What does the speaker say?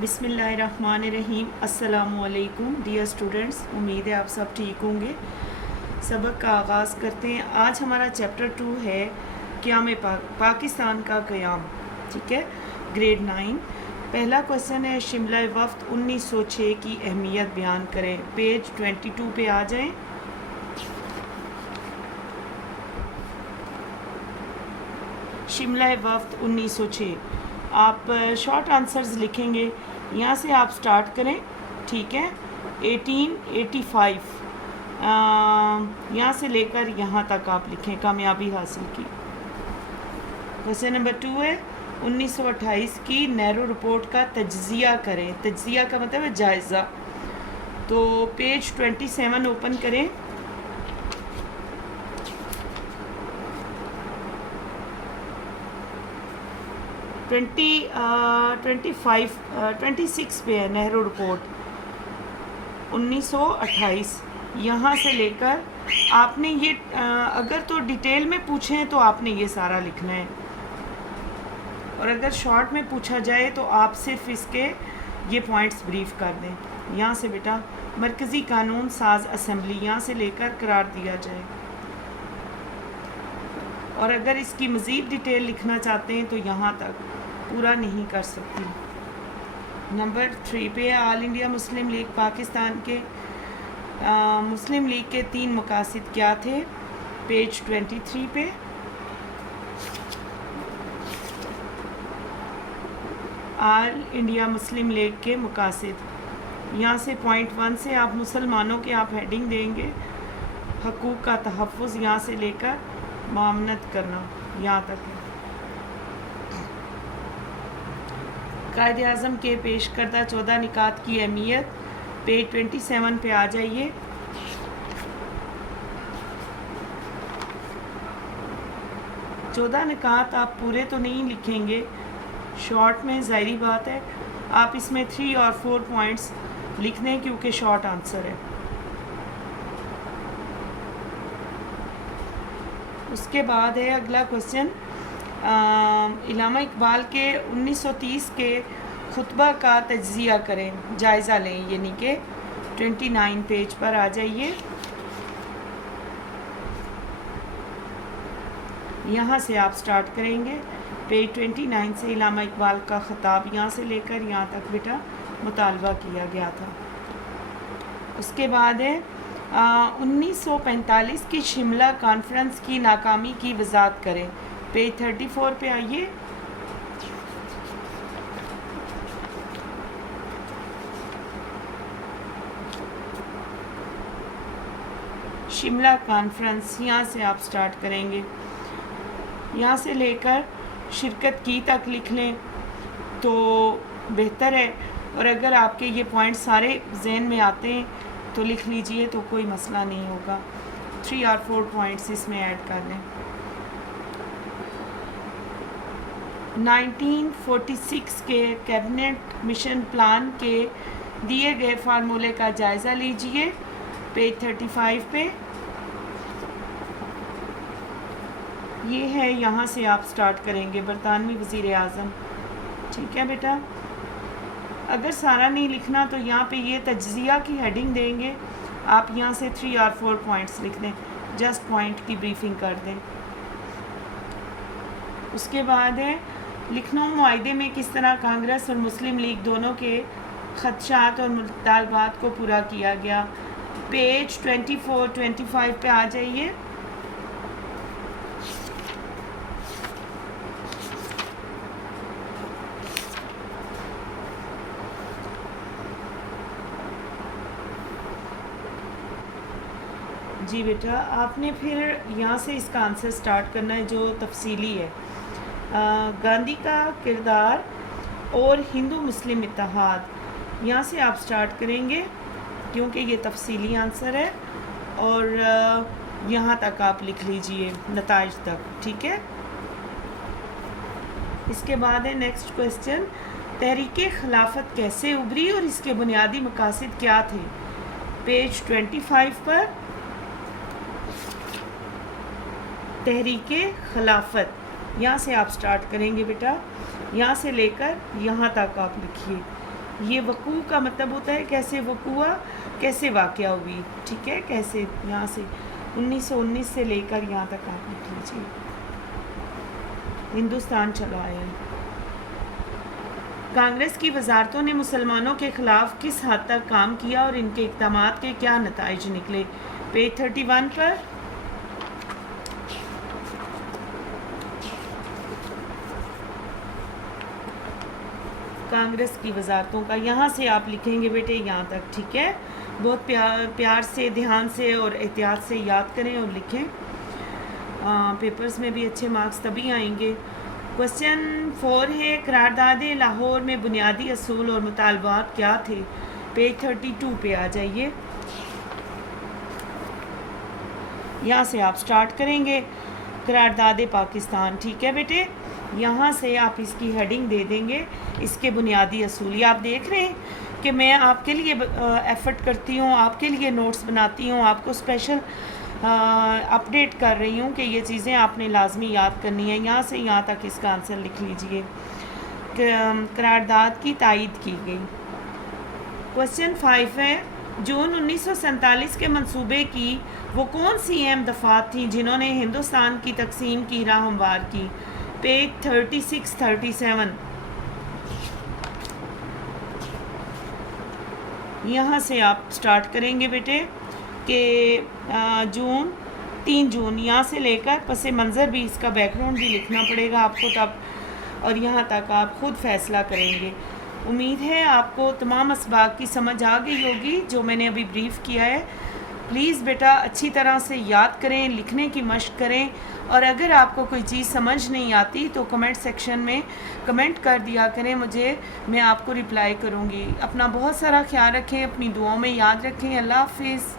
बिस्मिल्लाहिर्रहमानिर्रहीम। अस्सलामु अलैकुम डियर स्टूडेंट्स, उम्मीद है आप सब ठीक होंगे। सबक का आगाज़ करते हैं। आज हमारा चैप्टर 2 है क़याम पाकिस्तान का क़याम। ठीक है, ग्रेड 9। पहला क्वेश्चन है शिमला वफ़द 1906 की अहमियत बयान करें। पेज 22 पे आ जाएं। शिमला वफ़द 1906। आप शॉर्ट आंसर्स लिखेंगे, यहाँ से आप स्टार्ट करें। ठीक है, 1885 यहाँ से लेकर यहाँ तक आप लिखें, कामयाबी हासिल की। क्वेश्चन नंबर 2 है 1928 की नेहरू रिपोर्ट का तज्ज़िया करें। तज्ज़िया का मतलब है जायज़ा। तो पेज 27 ओपन करें। ट्वेंटी 26 पे है नेहरू रिपोर्ट 1928। यहाँ से लेकर आपने ये अगर तो डिटेल में पूछें तो आपने ये सारा लिखना है, और अगर शॉर्ट में पूछा जाए तो आप सिर्फ इसके ये पॉइंट्स ब्रीफ कर दें। यहाँ से बेटा मरकज़ी कानून साज असम्बली, यहाँ से लेकर करार दिया जाए। और अगर इसकी मज़ीद डिटेल लिखना चाहते हैं तो यहाँ तक, पूरा नहीं कर सकती। नंबर 3 पे all India Muslim league Pakistan के मुस्लिम लीग के 3 मकासद क्या थे। पेज 23 पे ऑल इंडिया मुस्लिम लीग के मकासद, यहाँ से पॉइंट 1 से आप मुसलमानों के आप हेडिंग देंगे, हकूक़ का तहफ़्फ़ुज़ यहाँ से लेकर मामनत करना यहाँ तक है। कायदे आज़म के पेश करदा 14 निकात की अहमियत, पेज 27 पे आ जाइए। चौदह निकात आप पूरे तो नहीं लिखेंगे, शॉर्ट में, ज़ाहिरी बात है। आप इसमें 3 और 4 पॉइंट्स लिख दें क्योंकि शॉर्ट आंसर है। उसके बाद है अगला क्वेश्चन, इल्लामा इकबाल के 1930 के खुतबा का तज्ज़िया करें, जायज़ा लें, यानी कि 29 पेज पर आ जाइए। यहाँ से आप स्टार्ट करेंगे, पेज 29 से इल्लामा इकबाल का ख़िताब, यहाँ से लेकर यहाँ तक बेटा मुतालबा किया गया था। उसके बाद है 1945 की शिमला कॉन्फ्रेंस की नाकामी की वज़ाहत करें। पेज 34 पे आइए। शिमला कॉन्फ्रेंस, यहाँ से आप स्टार्ट करेंगे, यहाँ से लेकर शिरकत की तक लिख लें तो बेहतर है। और अगर आपके ये पॉइंट सारे जहन में आते हैं तो लिख लीजिए, तो कोई मसला नहीं होगा। 3 और 4 पॉइंट्स इसमें ऐड कर लें। 1946 के कैबिनेट मिशन प्लान के दिए गए फार्मूले का जायज़ा लीजिए। पेज 35 पे ये है, यहाँ से आप स्टार्ट करेंगे, बरतानवी वज़ीर आज़म। ठीक है बेटा, अगर सारा नहीं लिखना तो यहाँ पे ये तज्ज़िया की हेडिंग देंगे, आप यहाँ से 3 और 4 पॉइंट्स लिख दें, जस्ट पॉइंट की ब्रीफिंग कर दें। उसके बाद है लखनऊ मुआहदे में किस तरह कांग्रेस और मुस्लिम लीग दोनों के खदशात और मुतालबात को पूरा किया गया। पेज 24-25 पे आ जाइए। जी बेटा, आपने फिर यहाँ से इसका आंसर स्टार्ट करना है जो तफसीली है। गांधी का किरदार और हिंदू मुस्लिम इत्तेहाद, यहाँ से आप स्टार्ट करेंगे क्योंकि ये तफसीली आंसर है, और यहाँ तक आप लिख लीजिए नताइज तक। ठीक है, इसके बाद है नेक्स्ट क्वेश्चन, तहरीक खिलाफत कैसे उभरी और इसके बुनियादी मकासद क्या थे। पेज 25 पर तहरीक खिलाफत, यहाँ से आप स्टार्ट करेंगे बेटा, यहाँ से लेकर यहाँ तक आप लिखिए। یہ وقوع کا مطلب ہوتا ہے کیسے وقوع ہوا، کیسے واقعہ ہوئی، ٹھیک ہے، کیسے، یہاں سے 1919 سے لے کر یہاں تک آپ لکھ لیجیے، ہندوستان چلا آیا ہے۔ کانگریس کی وزارتوں نے مسلمانوں کے خلاف کس حد تک کام کیا اور ان کے اقدامات کے کیا نتائج نکلے؟ پیج 31 پر کانگریس کی وزارتوں کا یہاں سے آپ لکھیں گے بیٹے یہاں تک، ٹھیک ہے، بہت پیار سے، دھیان سے اور احتیاط سے یاد کریں اور لکھیں، پیپرز میں بھی اچھے مارکس تبھی آئیں گے۔ کوسچن 4 ہے قرارداد لاہور میں بنیادی اصول اور مطالبات کیا تھے؟ پیج 32 پہ آ جائیے، یہاں سے آپ سٹارٹ کریں گے، قرارداد پاکستان، ٹھیک ہے بیٹے، یہاں سے آپ اس کی ہیڈنگ دے دیں گے، اس کے بنیادی اصول۔ یہ آپ دیکھ رہے ہیں کہ میں آپ کے لیے ایفرٹ کرتی ہوں، آپ کے لیے نوٹس بناتی ہوں، آپ کو اسپیشل اپڈیٹ کر رہی ہوں کہ یہ چیزیں آپ نے لازمی یاد کرنی ہیں۔ یہاں سے یہاں تک اس کا آنسر لکھ لیجئے، قرارداد کی تائید کی گئی۔ کوسچن 5 ہے جون 1947 کے منصوبے کی وہ کون سی اہم دفعات تھیں جنہوں نے ہندوستان کی تقسیم کی راہ ہموار کی؟ پیج 36-37 یہاں سے آپ سٹارٹ کریں گے بیٹے کہ 3 جون یہاں سے لے کر پس منظر بھی، اس کا بیک گراؤنڈ بھی لکھنا پڑے گا آپ کو تب، اور یہاں تک آپ خود فیصلہ کریں گے۔ امید ہے آپ کو تمام اسباق کی سمجھ آ گئی ہوگی جو میں نے ابھی بریف کیا ہے۔ پلیز بیٹا اچھی طرح سے یاد کریں، لکھنے کی مشق کریں، اور اگر آپ کو کوئی چیز سمجھ نہیں آتی تو کمنٹ سیکشن میں کمنٹ کر دیا کریں مجھے، میں آپ کو رپلائی کروں گی۔ اپنا بہت سارا خیال رکھیں، اپنی دعاؤں میں یاد رکھیں۔ اللہ حافظ۔